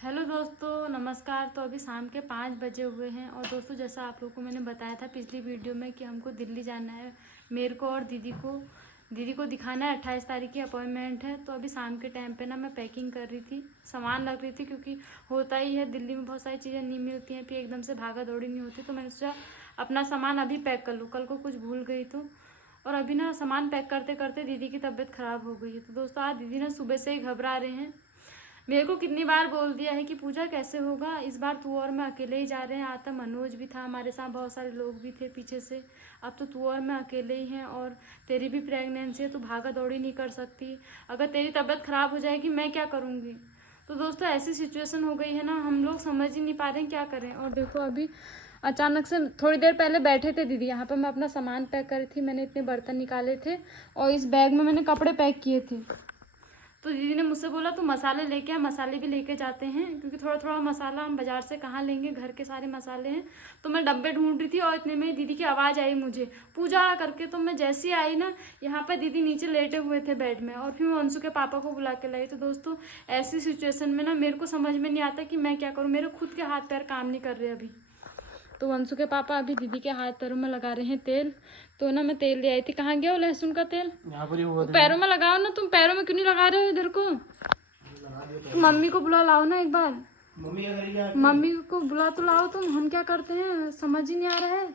Hello दोस्तों, नमस्कार। तो अभी शाम के 5 बजे हुए हैं और दोस्तों जैसा आप लोगों को मैंने बताया था पिछली वीडियो में कि हमको दिल्ली जाना है, मेरे को और दीदी को दिखाना है। 28 तारीख की अपॉइंटमेंट है। तो अभी शाम के टाइम पे ना मैं पैकिंग कर रही थी, सामान रख रही थी, क्योंकि होता ही है दिल्ली में बहुत सारी चीज़ें नहीं मिलती हैं, फिर एकदम से भागा दौड़ी नहीं होती। तो मैंने सोचा अपना सामान अभी पैक कर लूँ, कल को कुछ भूल गई तो। और अभी ना सामान पैक करते करते दीदी की तबीयत ख़राब हो गई है। तो दोस्तों आज दीदी ना सुबह से ही घबरा रहे हैं। मेरे को कितनी बार बोल दिया है कि पूजा कैसे होगा, इस बार तू और मैं अकेले ही जा रहे हैं। आता मनोज भी था हमारे साथ, बहुत सारे लोग भी थे पीछे से। अब तो तू और मैं अकेले ही हैं और तेरी भी प्रेगनेंसी है, तू भागा दौड़ी नहीं कर सकती। अगर तेरी तबीयत ख़राब हो जाएगी मैं क्या करूँगी। तो दोस्तों ऐसी सिचुएशन हो गई है ना, हम लोग समझ ही नहीं पा रहे हैं क्या करें। और देखो अभी अचानक से थोड़ी देर पहले बैठे थे दीदी यहाँ पर, मैं अपना सामान पैक कर रही थी। मैंने इतने बर्तन निकाले थे और इस बैग में मैंने कपड़े पैक किए थे। तो दीदी ने मुझसे बोला तो मसाले लेके आ, मसाले भी लेके जाते हैं, क्योंकि थोड़ा थोड़ा मसाला हम बाजार से कहाँ लेंगे, घर के सारे मसाले हैं। तो मैं डब्बे ढूंढ रही थी और इतने में दीदी की आवाज़ आई मुझे पूजा करके। तो मैं जैसे ही आई ना, यहाँ पर दीदी नीचे लेटे हुए थे बेड में, और फिर मैं अंशु के पापा को बुला के लाई। तो दोस्तों ऐसी सिचुएशन में ना मेरे को समझ में नहीं आता कि मैं क्या करूँ। मेरे खुद के हाथ पैर काम नहीं कर रहे अभी। तो वंशु के पापा अभी दीदी के हाथ पैरों में लगा रहे हैं तेल। तो ना मैं तेल ले आई थी। कहाँ गया वो लहसुन का तेल? यहाँ पर ही हुआ था। पैरों में लगाओ ना, तुम पैरों में क्यों नहीं लगा रहे हो इधर को? मम्मी को बुला लाओ ना एक बार। मम्मी क्या करेगी? मम्मी को बुला तो लाओ तुम। हम क्या करते हैं समझ ही नहीं आ रहा है।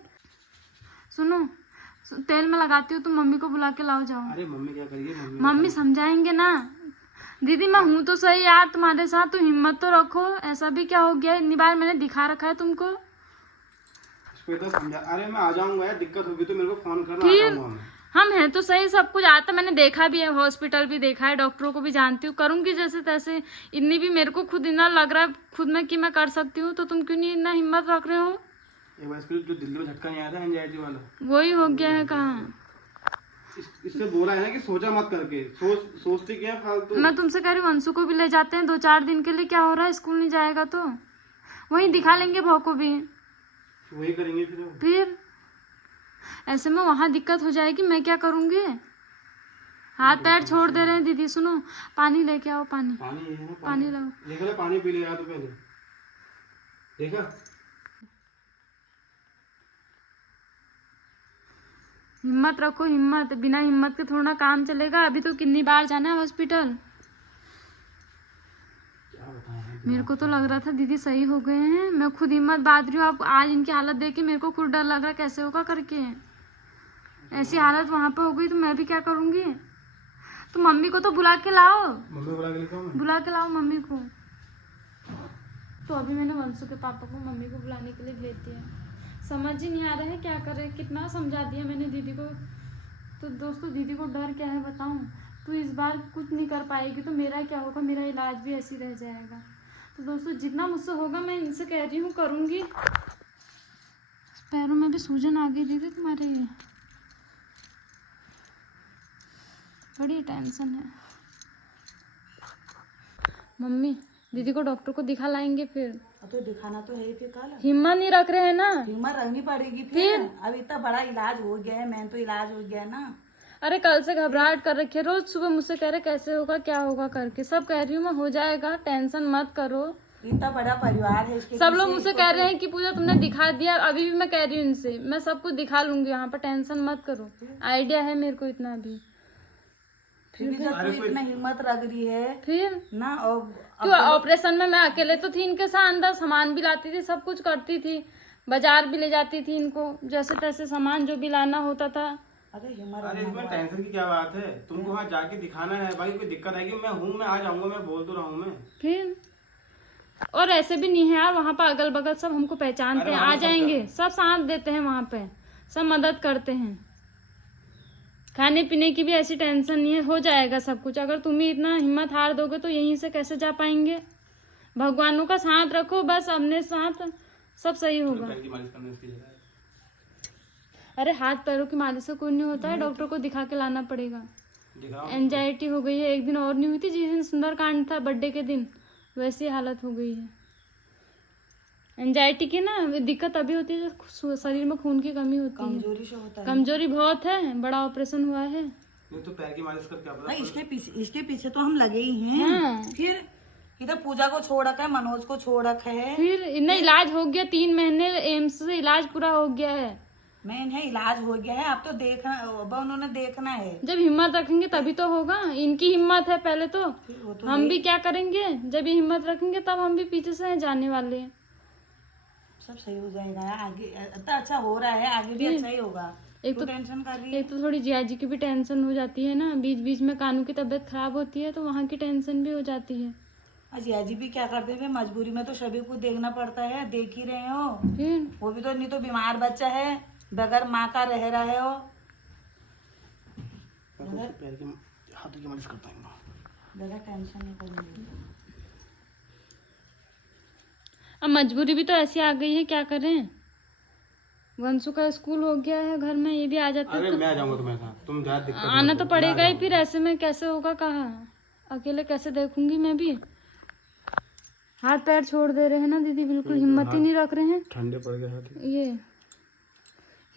सुनो, तेल में लगाती हो तुम, मम्मी को बुला के लाओ जाओ। अरे मम्मी क्या करेगी? मम्मी समझाएंगे ना। दीदी मैं हूँ तो सही यार तुम्हारे साथ, तो हिम्मत तो रखो। ऐसा भी क्या हो गया, इतनी बार मैंने दिखा रखा है तुमको। इसको तो समझा। अरे मैं आ जाऊंगा यार, दिक्कत होगी तो मेरे को फोन करना। फिर हम हैं तो सही, सब कुछ आता, मैंने देखा भी है, हॉस्पिटल भी देखा है, डॉक्टरों को भी जानती हूँ, करूंगी जैसे तैसे। इतनी भी मेरे को खुद इतना लग रहा है खुद में कि मैं कर सकती हूँ, तो तुम क्यों नहीं इतना हिम्मत रख रहे हो? एक बार इसको जो दिल्ली में झटका नहीं आया था एंजाइटी वाला, वही हो गया है। कहाँ इससे बोला है ना कि सोचा मत करके, सोचती क्या फालतू। मैं तुमसे कह रही हूँ अंशु को भी ले जाते हैं 2-4 दिन के लिए। क्या हो रहा है, स्कूल नहीं जाएगा तो वहीं दिखा लेंगे भाव को भी। वही करेंगे फिर ऐसे में वहां दिक्कत हो जाएगी, मैं क्या करूंगी। हाथ पैर छोड़ दे रहे हैं। दीदी सुनो, पानी लेके आओ। पानी पानी है ना, पानी लाओ। देखा पानी पी लिया तो पहले देखा। हिम्मत रखो, हिम्मत। बिना हिम्मत के थोड़ा ना काम चलेगा। अभी तो कितनी बार जाना है हॉस्पिटल। क्या बताएं। मेरे को तो लग रहा था दीदी सही हो गए हैं, मैं खुद हिम्मत बांध रही हूँ। अब आज इनकी हालत देख के मेरे को खुद डर लग रहा है कैसे होगा करके। ऐसी हालत वहां पे हो गई तो मैं भी क्या करूंगी। तो मम्मी को तो बुला के लाओ। मम्मी बुला के लेके आऊं? बुला के लाओ मम्मी को। तो अभी मैंने वंशु के पापा को मम्मी को बुलाने के लिए भेज दिया। समझ ही नहीं आ रहा है क्या करें। कितना समझा दिया मैंने दीदी को। तो दोस्तों दीदी को डर क्या है बताऊं। तो इस बार कुछ नहीं कर पाएगी तो मेरा क्या होगा, मेरा इलाज भी ऐसे ही रह जाएगा। तो दोस्तों जितना मुझसे होगा मैं इनसे कह रही हूँ करूँगी। पैरों में भी सूजन आ गई दीदी तुम्हारे। ये बड़ी टेंशन है। मम्मी दीदी को डॉक्टर को दिखा लाएंगे फिर। तो दिखाना तो है ही। फिर कल हिम्मत नहीं रख रहे हैं ना। हिम्मत रखनी पड़ेगी फिर। अब इतना बड़ा इलाज हो गया है, मैं तो इलाज हो गया ना। अरे कल से घबराहट कर रखी है। रोज सुबह मुझसे कह रहे कैसे होगा क्या होगा करके। सब कह रही हूँ मैं हो जाएगा, टेंशन मत करो। इतना बड़ा परिवार है इसके सब लोग मुझसे कह रहे हैं कि पूजा तुमने दिखा दिया। अभी भी मैं कह रही हूँ इनसे, मैं सब कुछ दिखा लूंगी यहाँ पर, टेंशन मत करो। आइडिया है मेरे को इतना भी। फिर भी जब तू इतना हिम्मत रख रही है फिर ना। और क्यों ऑपरेशन में मैं अकेले तो थी इनके साथ, अंदर सामान भी लाती थी, सब कुछ करती थी, बाजार भी ले जाती थी इनको, जैसे तैसे सामान जो भी लाना होता था। अरे हिम्मत अरे इसमें टेंशन की क्या बात है, तुमको वहाँ जाके दिखाना है भाई। कोई दिक्कत आएगी मैं हूँ, मैं आ जाऊंगा, मैं बोल तो रहा हूँ मैं। फिर और ऐसे भी नहीं है यार, वहाँ पर अगल बगल सब हमको पहचानते हैं, आ जाएंगे, सब साथ देते हैं वहाँ पे, सब मदद करते हैं। खाने पीने की भी ऐसी टेंशन नहीं है, हो जाएगा सब कुछ। अगर तुम ही इतना हिम्मत हार दोगे तो यहीं से कैसे जा पाएंगे। भगवानों का साथ रखो बस, अपने साथ सब सही होगा। पैर की मालिश करने उसकी जगह अरे हाथ पैरों की मालिश से कोई नहीं होता है, डॉक्टर को दिखा के लाना पड़ेगा। दिखाओ। एंजाइटी हो गई है, एक दिन और नहीं हुई थी जिस दिन सुंदरकांड था बर्थडे के दिन, वैसी हालत हो गई है। एंजाइटी की ना दिक्कत अभी होती है जब शरीर में खून की कमी होती है, कमजोरी से होता है। कमजोरी बहुत है, बड़ा ऑपरेशन हुआ है। नहीं तो पैर की मालिश करके इसके पीछे तो हम लगे ही हैं। हाँ। फिर इधर पूजा को छोड़ रखा है, मनोज को छोड़ रखा है। फिर इन्हें इलाज हो गया, 3 महीने एम्स से इलाज पूरा हो गया है। मैं इन्हें इलाज हो गया है, अब तो देखना, अब उन्होंने देखना है। जब हिम्मत रखेंगे तभी तो होगा। इनकी हिम्मत है पहले तो, वो तो हम भी क्या करेंगे? जब ये हिम्मत रखेंगे तब हम भी पीछे से जाने वाले हैं। सब सही हो जाएगा आगे, इतना अच्छा हो रहा है, आगे भी अच्छा ही होगा। एक तो टेंशन कर रही है। एक तो थोड़ी जिया जी की भी टेंशन हो जाती है ना, बीच बीच में कानू की तबीयत खराब होती है तो वहाँ की टेंशन भी हो जाती है। अजिया जी भी क्या करते हैं, मजबूरी में तो सभी को देखना पड़ता है, देख ही रहे हो। फिर वो भी तो नहीं तो बीमार बच्चा है, बगैर माँ का रह रहा है वो। मैं तो पैर की हाथों की मालिश करता हूँ। ज्यादा टेंशन नहीं करनी। अब मजबूरी भी तो ऐसी आ गई है, क्या करें? वंशु का स्कूल हो गया है घर में, ये भी आ जाते अरे तो मैं आ जाऊंगा तुम्हारे साथ, तुम ज्यादा दिक्कत आना मत तो करो, पड़ेगा मैं आ ही। फिर ऐसे में कैसे होगा? कहाँ अकेले कैसे देखूंगी मैं भी? हाथ पैर छोड़ दे रहे हैं ना दीदी, बिल्कुल हिम्मत ही नहीं रख रहे हैं। जाऊंगा। ठंडे पड़ गए हाथ। ये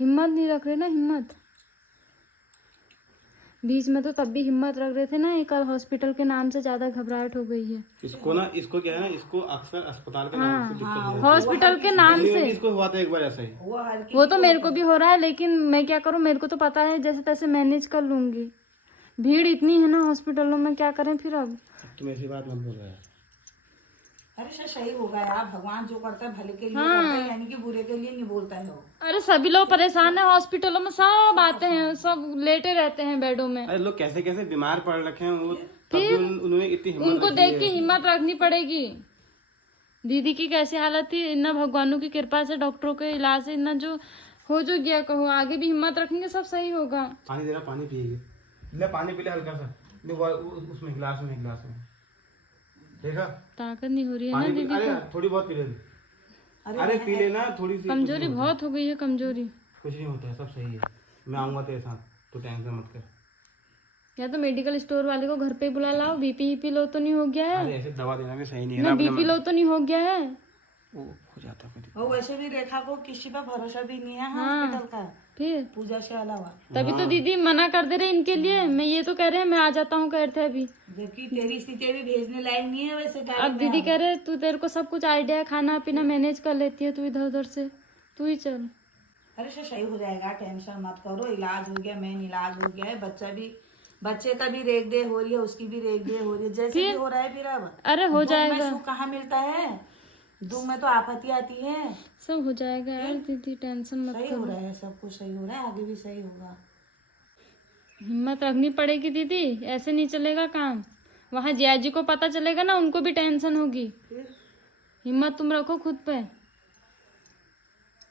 हिम्मत नहीं रख रहे ना, हिम्मत। बीच में तो तब भी हिम्मत रख रहे थे ना, ये कल हॉस्पिटल के नाम से ज्यादा घबराहट हो गई है। इसको ना, इसको क्या है ना, इसको अक्सर अस्पताल के नाम से दिक्कत हो जाती है। हॉस्पिटल के नाम दिल्ली में से भी इसको हुआ था एक बार ऐसा ही। वो हर वो तो मेरे को भी हो रहा है, लेकिन मैं क्या करूं? मेरे को तो पता है जैसे तैसे मैनेज कर लूंगी। भीड़ इतनी है ना हॉस्पिटलों में, क्या करें फिर अब? तुम ऐसी बात मत बोल रहे हैं। अरे सर सही होगा यार, भगवान जो करता है भले के लिए करता है, यानी कि बुरे के लिए नहीं बोलता है वो। अरे सभी लोग परेशान है हॉस्पिटलों में, सब आते हैं, सब लेटे रहते हैं बेडों में। अरे लोग कैसे कैसे बीमार पड़ रखे हैं वो, तब भी उन्होंने इतनी हिम्मत उनको रखी देख है। के हिम्मत रखनी पड़ेगी। दीदी की कैसी हालत थी, इतना भगवानों की कृपा से, डॉक्टरों के इलाज से इतना जो हो जो गया, कहो आगे भी हिम्मत रखेंगे सब सही होगा। पानी दे रहा, पानी पिएगी। ले पानी पी ले हल्का सा, ले उसमें गिलास में, गिलास में देखा। ताकत नहीं हो रही है ना पानी दीदी अरे को, थोड़ी बहुत पी ले। अरे पी लेना थोड़ी सी। कमजोरी बहुत हो गई है, कमजोरी। कुछ नहीं होता है, सब सही है। मैं आऊंगा तेरे साथ, तू टेंशन मत कर। या तो मेडिकल स्टोर वाले को घर पे ही बुला लाओ, बीपी हीपी लो तो नहीं हो गया है अरे ऐसे दवा देना भी सही नहीं है ना, ना। बीपी लो तो नहीं हो गया है। वो हो जाता है। वो वैसे भी रेखा को किसी पर भरोसा भी नहीं है हॉस्पिटल का, फिर पूजा से अलावा। तभी तो दीदी मना कर दे रहे इनके लिए। मैं ये तो कह रहे हैं मैं आ जाता हूँ, कह रहे थे अभी। जबकि तेरी स्थिति भी भेजने लायक नहीं है वैसे। अब दीदी कह रहे तू, तेरे को सब कुछ आइडिया है, खाना पीना मैनेज कर लेती है तू, इधर उधर से तू ही चल। अरे सर सही हो जाएगा, टेंशन मत करो, इलाज हो गया, मेन इलाज हो गया है। बच्चा भी, बच्चे का भी रेख दे हो रही है, उसकी भी रेख दे हो रही है, जैसे भी हो रहा है। फिर अब अरे हो दुख में जाएगा, सुख कहाँ मिलता है, दुख में तो आपत्ति आती है। सब हो जाएगा यार दीदी, टेंशन मत सही करो। हो रहा है, सब कुछ सही हो रहा है, आगे भी सही होगा। हिम्मत रखनी पड़ेगी दीदी, ऐसे नहीं चलेगा काम। वहाँ जिया जी को पता चलेगा ना, उनको भी टेंशन होगी। फिर हिम्मत तुम रखो खुद पे।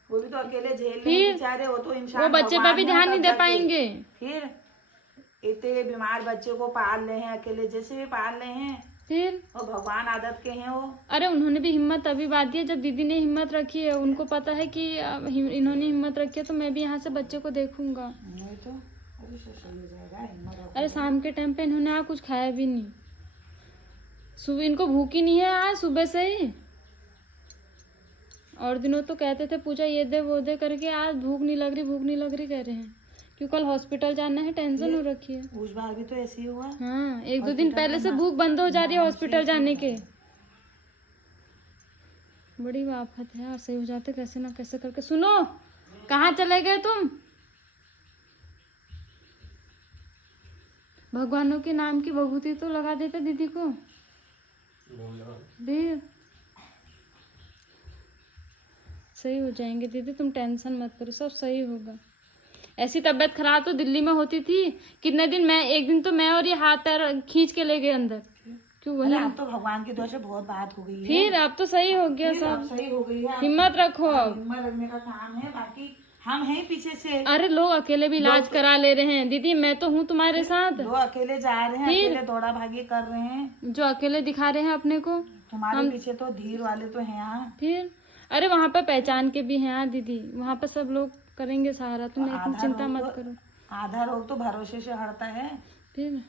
वो भी तो अकेले झेल रहे हैं बेचारे, वो तो इंसान, वो बच्चे पे भी ध्यान नहीं दे पाएंगे। फिर इतने बीमार बच्चे को पाल रहे हैं, अकेले जैसे भी पाल रहे हैं, फिर और भगवान आदत के हैं वो। अरे उन्होंने भी हिम्मत तभी बात दी है जब दीदी ने हिम्मत रखी है। उनको पता है कि इन्होंने हिम्मत रखी है तो मैं भी यहाँ से बच्चे को देखूंगा। नहीं तो अरे सही हो जाएगा, हिम्मत रखो। अरे शाम के टाइम पे इन्होंने आज कुछ खाया भी नहीं, सुबह इनको भूख ही नहीं है आज सुबह से ही। और दिनों तो कहते थे पूजा ये दे वो दे करके, आज भूख नहीं लग रही, भूख नहीं लग रही कह रहे हैं, क्यों कल हॉस्पिटल जाना है, टेंशन हो रखी है। उस बार भी तो ऐसे ही हुआ। हाँ, 1-2 दिन पहले से भूख बंद हो जा रही है हॉस्पिटल जाने के। बड़ी आफत है यार, सही हो जाते कैसे ना कैसे करके। सुनो, कहाँ चले गए तुम? भगवानों के नाम की भभूति तो लगा देते दीदी को। फिर सही हो जाएंगे दीदी, तुम टेंशन मत करो, सब सही होगा। ऐसी तबीयत खराब तो दिल्ली में होती थी कितने दिन, मैं एक दिन तो मैं और ये हाथ पैर खींच के ले गए अंदर, क्यों वही। अब तो भगवान की दुआ से बहुत बात हो गई है। फिर अब तो सही हो गया फिर अब सब, सही हो गई है। हिम्मत रखो अब। हिम्मत रखने का काम है, बाकी हम हैं पीछे से। अरे लोग अकेले भी इलाज करा ले रहे हैं दीदी, मैं तो हूँ तुम्हारे साथ। दो अकेले जा रहे हैं, अकेले दौड़ा भागी कर रहे हैं, जो अकेले दिखा रहे हैं अपने को। तुम्हारे पीछे तो धीर वाले तो हैं यहाँ। फिर अरे वहाँ पर पहचान के भी हैं यार दीदी, वहाँ पर सब लोग करेंगे सहारा, तुम इतनी चिंता मत करो। आधा रोग तो भरोसे से हटता है। फिर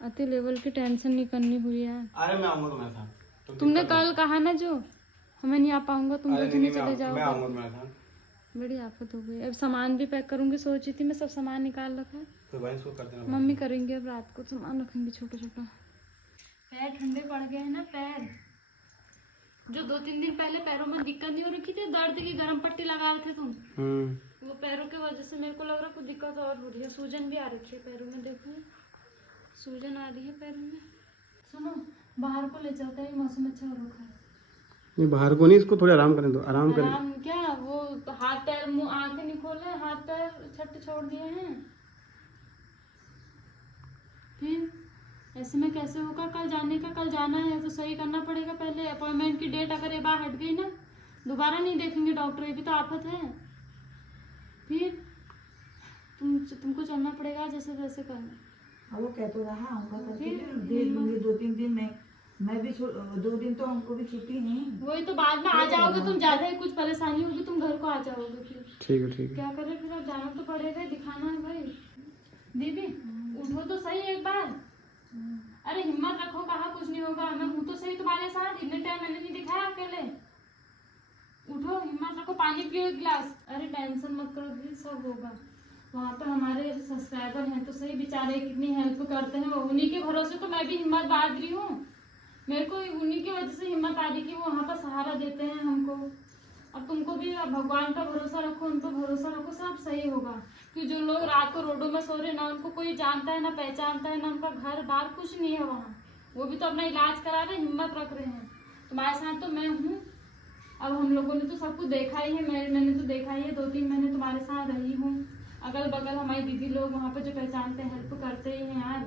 अति लेवल की टेंशन नहीं करनी हुई यार। अरे मैं आऊंगा तुम्हारे साथ। तुमने कल कहा ना जो हमें नहीं आ पाऊंगा, तुम अरे तो नहीं नहीं, चले मैं जाओगे। आऊंगा तुम्हारे साथ। बड़ी आफत हो गई। अब सामान भी पैक करूंगी, सोची थी मैं, सब सामान निकाल रखा है। तो भाई इसको कर देना। मम्मी करेंगे अब रात को, सामान रखेंगे छोटा छोटा। पैर ठंडे पड़ गए हैं ना पैर। जो 2-3 दिन पहले पैरों में दिक्कत नहीं हो रखी थी, दर्द की गर्म पट्टी लगा रहे थे तुम, वो पैरों की वजह से मेरे को लग रहा कुछ दिक्कत और हो रही है। सूजन भी आ रखी है पैरों में, देखो सूजन आ रही है पैरों में। सुनो, बाहर को ले चलते हैं, मौसम अच्छा हो रखा है। नहीं बाहर को नहीं, इसको थोड़ा आराम करने दो, आराम करें। आराम क्या, वो हाथ पैर मुंह आंखें नहीं खोले, हाथ पैर छट छोड़ दिए हैं। फिर ऐसे में कैसे होगा? कल जाने का, कल जाना है तो सही करना पड़ेगा पहले। अपॉइंटमेंट की डेट अगर ये बार हट गई ना, दोबारा नहीं देखेंगे डॉक्टर, ये भी तो आफत है। फिर तुमको चलना पड़ेगा जैसे तैसे करना। वो कह तो रहा हमको दे दूंगी 2-3 दिन में, मैं भी 2 दिन तो हमको भी छुट्टी नहीं। वही तो बाद में आ जाओगे तुम, ज्यादा ही कुछ परेशानी होगी तुम घर को आ जाओगे। फिर ठीक है ठीक है। क्या करें फिर, अब जाना तो पड़ेगा, दिखाना है भाई। दीदी उठो तो सही एक बार। अरे हिम्मत रखो, कहा कुछ नहीं होगा, मैं हूँ तो सही तुम्हारे साथ, इतने टाइम मैंने नहीं दिखाया अकेले। उठो, हिम्मत रखो, पानी पियो एक गिलास। अरे टेंशन मत करो दीदी, सब होगा। वहाँ पर हमारे सब्सक्राइबर हैं तो सही, बेचारे कितनी हेल्प करते हैं, उन्हीं के भरोसे तो मैं भी हिम्मत बांध रही हूँ। मेरे को उन्हीं की वजह से हिम्मत आ रही कि वो वहाँ पर सहारा देते हैं हमको। अब तुमको भी भगवान का भरोसा रखो, उन पर भरोसा रखो, सब सही होगा। कि जो लोग रात को रोडों में सो रहे, ना उनको कोई जानता है, ना पहचानता है, ना उनका घर बार कुछ नहीं है वहाँ, वो भी तो अपना इलाज करा रहे, हिम्मत रख रहे हैं। तुम्हारे साथ तो मैं हूँ। अब हम लोगों ने तो सब कुछ देखा ही है, मैंने तो देखा ही है, 2-3 महीने तुम्हारे साथ रही हूँ। अगल बगल हमारी दीदी लोग वहाँ पर जो पहचानते हैं, हेल्प करते ही हैं यार।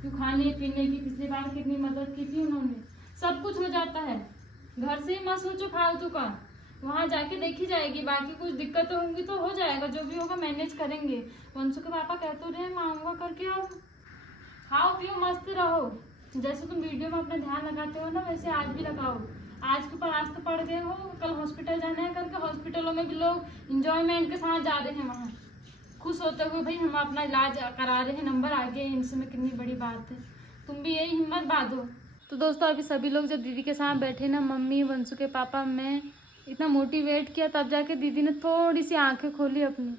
क्यों, खाने पीने की पिछली बार कितनी मदद की थी उन्होंने। सब कुछ हो जाता है, घर से ही मत सोचो फालतू का, वहाँ जाके देखी जाएगी। बाकी कुछ दिक्कत होंगी तो हो जाएगा, जो भी होगा मैनेज करेंगे। वंशु के पापा कहते तो रहे मांगवा करके आओ, खाओ पियो मस्त रहो। जैसे तुम वीडियो में अपना ध्यान लगाते हो ना, वैसे आज भी लगाओ। आज के ऊपर आज तो पड़ गए हो, कल हॉस्पिटल जाना है करके, हॉस्पिटलों में भी लोग इंजॉयमेंट के साथ जा रहे हैं वहाँ, खुश होते हुए भाई हम अपना इलाज करा रहे हैं, नंबर आ गए, इनसे कितनी बड़ी बात है। तुम भी यही हिम्मत बांधो। तो दोस्तों अभी सभी लोग जब दीदी के साथ बैठे ना, मम्मी, वंशु के पापा, मैं इतना मोटिवेट किया, तब जाके दीदी ने थोड़ी सी आंखें खोली अपनी।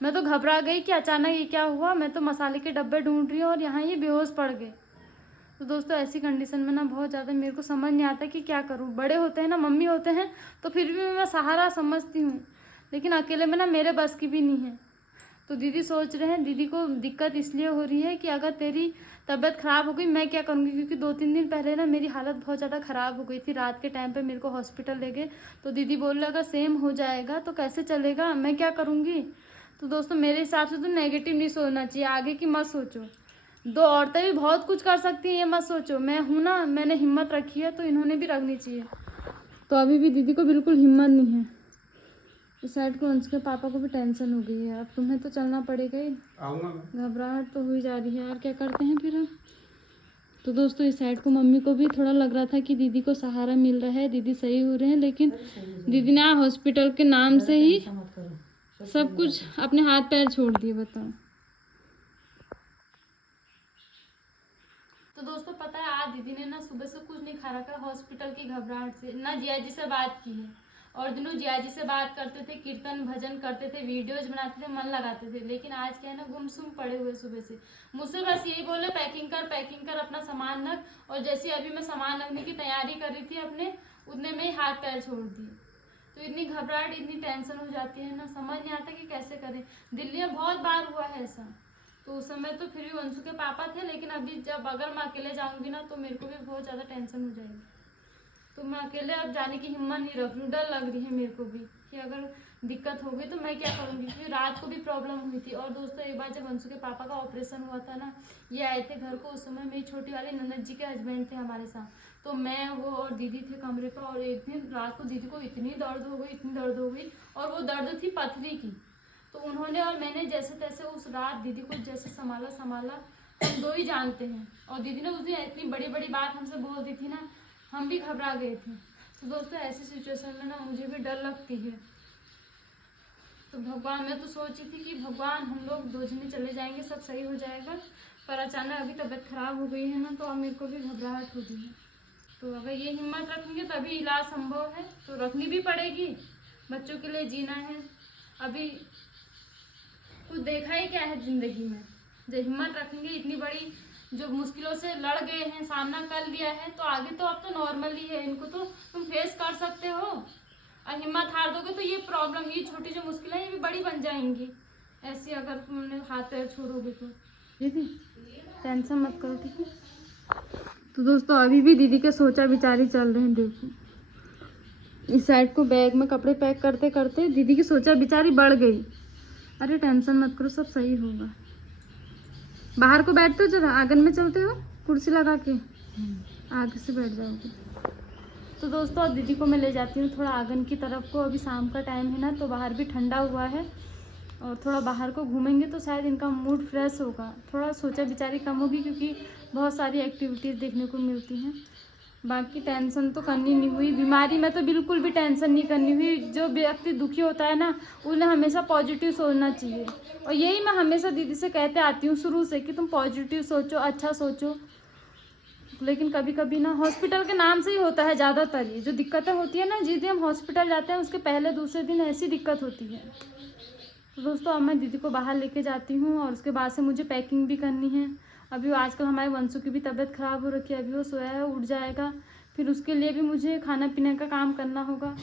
मैं तो घबरा गई कि अचानक ये क्या हुआ। मैं तो मसाले के डब्बे ढूंढ रही हूँ और यहाँ ये बेहोश पड़ गए। तो दोस्तों ऐसी कंडीशन में ना बहुत ज़्यादा मेरे को समझ नहीं आता कि क्या करूँ। बड़े होते हैं ना, मम्मी होते हैं तो फिर भी मैं सहारा समझती हूँ, लेकिन अकेले में ना मेरे बस की भी नहीं है। तो दीदी सोच रहे हैं, दीदी को दिक्कत इसलिए हो रही है कि अगर तेरी तबीयत ख़राब हो गई मैं क्या करूँगी, क्योंकि 2-3 दिन पहले ना मेरी हालत बहुत ज़्यादा ख़राब हो गई थी। रात के टाइम पे मेरे को हॉस्पिटल ले गए, तो दीदी बोल रहे अगर सेम हो जाएगा तो कैसे चलेगा, मैं क्या करूँगी। तो दोस्तों मेरे हिसाब से तो नेगेटिव नहीं सोचना चाहिए, आगे की मत सोचो। 2 औरतें भी बहुत कुछ कर सकती हैं, ये मत सोचो। मैं हूँ ना, मैंने हिम्मत रखी है तो इन्होंने भी रखनी चाहिए। तो अभी भी दीदी को बिल्कुल हिम्मत नहीं है। इस साइड को उसके पापा को भी टेंशन हो गई है, अब तुम्हें तो चलना पड़ेगा ही। आऊंगा मैं। घबराहट तो हुई जा रही है यार, क्या करते हैं फिर अब। तो दोस्तों इस साइड को मम्मी को भी थोड़ा लग रहा था कि दीदी को सहारा मिल रहा है, दीदी सही हो रहे हैं, लेकिन दीदी ने हॉस्पिटल के नाम से ही सब कुछ अपने हाथ पैर छोड़ दिए, बताओ। तो दोस्तों पता है आज दीदी ने ना सुबह से कुछ नहीं खा रखा, हॉस्पिटल की घबराहट से। ना जिया जी से बात की है, और दिनों जिया जी से बात करते थे, कीर्तन भजन करते थे, वीडियोज बनाते थे, मन लगाते थे। लेकिन आज क्या है ना, गुमसुम पड़े हुए सुबह से। मुझसे बस यही बोले पैकिंग कर अपना सामान रख, और जैसे अभी मैं सामान रखने की तैयारी कर रही थी अपने, उतने में ही हाथ पैर छोड़ दिए। तो इतनी घबराहट, इतनी टेंशन हो जाती है ना, समझ नहीं आता कि कैसे करें। दिल्ली में बहुत बार हुआ है ऐसा, तो उस समय तो फिर भी वंशु के पापा थे, लेकिन अभी जब अगर मैं अकेले जाऊंगी ना तो मेरे को भी बहुत ज़्यादा टेंशन हो जाएगी। तो मैं अकेले अब जाने की हिम्मत नहीं रख रही हूँ, डर लग रही है मेरे को भी कि अगर दिक्कत हो गई तो मैं क्या करूँगी, क्योंकि रात को भी प्रॉब्लम हुई थी। और दोस्तों एक बार जब वंशु के पापा का ऑपरेशन हुआ था ना, ये आए थे घर को, उस समय मेरी छोटी वाली ननद जी के हस्बैंड थे हमारे साथ, तो मैं, वो और दीदी थे कमरे पर। और एक दिन रात को दीदी को इतनी दर्द हो गई, और वो दर्द थी पथरी की। तो उन्होंने और मैंने जैसे तैसे उस रात दीदी को जैसे संभाला, हम 2 ही जानते हैं। और दीदी ने उस दिन इतनी बड़ी बड़ी बात हमसे बोल दी थी ना, हम भी घबरा गए थे। तो दोस्तों ऐसी सिचुएशन में ना मुझे भी डर लगती है। तो भगवान, मैं तो सोची थी कि भगवान हम लोग 2 जने चले जाएंगे, सब सही हो जाएगा, पर अचानक अभी तबीयत खराब हो गई है ना, तो अब मेरे को भी घबराहट हो गई है। तो अगर ये हिम्मत रखेंगे तभी इलाज संभव है, तो रखनी भी पड़ेगी, बच्चों के लिए जीना है। अभी कुछ देखा ही क्या है जिंदगी में, जब हिम्मत रखेंगे, इतनी बड़ी जो मुश्किलों से लड़ गए हैं, सामना कर लिया है, तो आगे तो अब तो नॉर्मल ही है, इनको तो तुम फेस कर सकते हो। और हिम्मत हार दोगे तो ये प्रॉब्लम, ये छोटी जो मुश्किल है, ये भी बड़ी बन जाएंगी ऐसी, अगर तुमने हाथ पैर छोड़ोगे तो। दीदी टेंशन मत करो, ठीक है। तो दोस्तों अभी भी दीदी के सोचा विचारी चल रहे हैं। देखो इस साइड को बैग में कपड़े पैक करते करते दीदी की सोचा विचारी बढ़ गई। अरे टेंशन मत करो, सब सही होगा। बाहर को बैठते हो, जरा आंगन में चलते हो, कुर्सी लगा के आगे से बैठ जाओगे। तो दोस्तों अब दीदी को मैं ले जाती हूँ थोड़ा आंगन की तरफ को। अभी शाम का टाइम है ना, तो बाहर भी ठंडा हुआ है और थोड़ा बाहर को घूमेंगे तो शायद इनका मूड फ्रेश होगा, थोड़ा सोचा विचारी कम होगी, क्योंकि बहुत सारी एक्टिविटीज़ देखने को मिलती हैं। बाकी टेंशन तो करनी नहीं हुई, बीमारी में तो बिल्कुल भी टेंशन नहीं करनी हुई। जो व्यक्ति दुखी होता है ना, उन्हें हमेशा पॉजिटिव सोचना चाहिए, और यही मैं हमेशा दीदी से कहते आती हूँ शुरू से कि तुम पॉजिटिव सोचो, अच्छा सोचो। लेकिन कभी कभी ना हॉस्पिटल के नाम से ही होता है ज़्यादातर, ये जो दिक्कतें होती है ना, जिस दिन हम हॉस्पिटल जाते हैं उसके पहले दूसरे दिन ऐसी दिक्कत होती है। तो दोस्तों अब मैं दीदी को बाहर लेके जाती हूँ और उसके बाद से मुझे पैकिंग भी करनी है। अभी आजकल हमारे वंशु की भी तबीयत ख़राब हो रखी है, अभी वो सोया है, उठ जाएगा, फिर उसके लिए भी मुझे खाना पीने का काम करना होगा।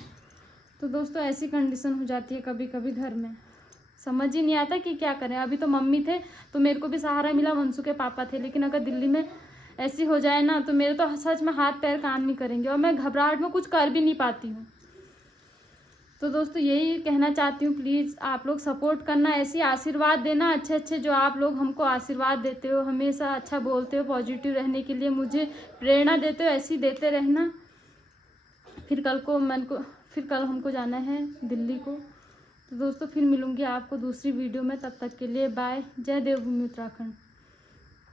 तो दोस्तों ऐसी कंडीशन हो जाती है कभी कभी घर में, समझ ही नहीं आता कि क्या करें। अभी तो मम्मी थे तो मेरे को भी सहारा मिला, वंशु के पापा थे, लेकिन अगर दिल्ली में ऐसी हो जाए ना तो मेरे तो सच में हाथ पैर काम नहीं करेंगे और मैं घबराहट में कुछ कर भी नहीं पाती हूँ। तो दोस्तों यही कहना चाहती हूँ, प्लीज़ आप लोग सपोर्ट करना, ऐसी आशीर्वाद देना, अच्छे अच्छे जो आप लोग हमको आशीर्वाद देते हो, हमेशा अच्छा बोलते हो, पॉजिटिव रहने के लिए मुझे प्रेरणा देते हो, ऐसी देते रहना। फिर कल हमको जाना है दिल्ली को। तो दोस्तों फिर मिलूँगी आपको दूसरी वीडियो में, तब तक के लिए बाय। जय देवभूमि उत्तराखंड।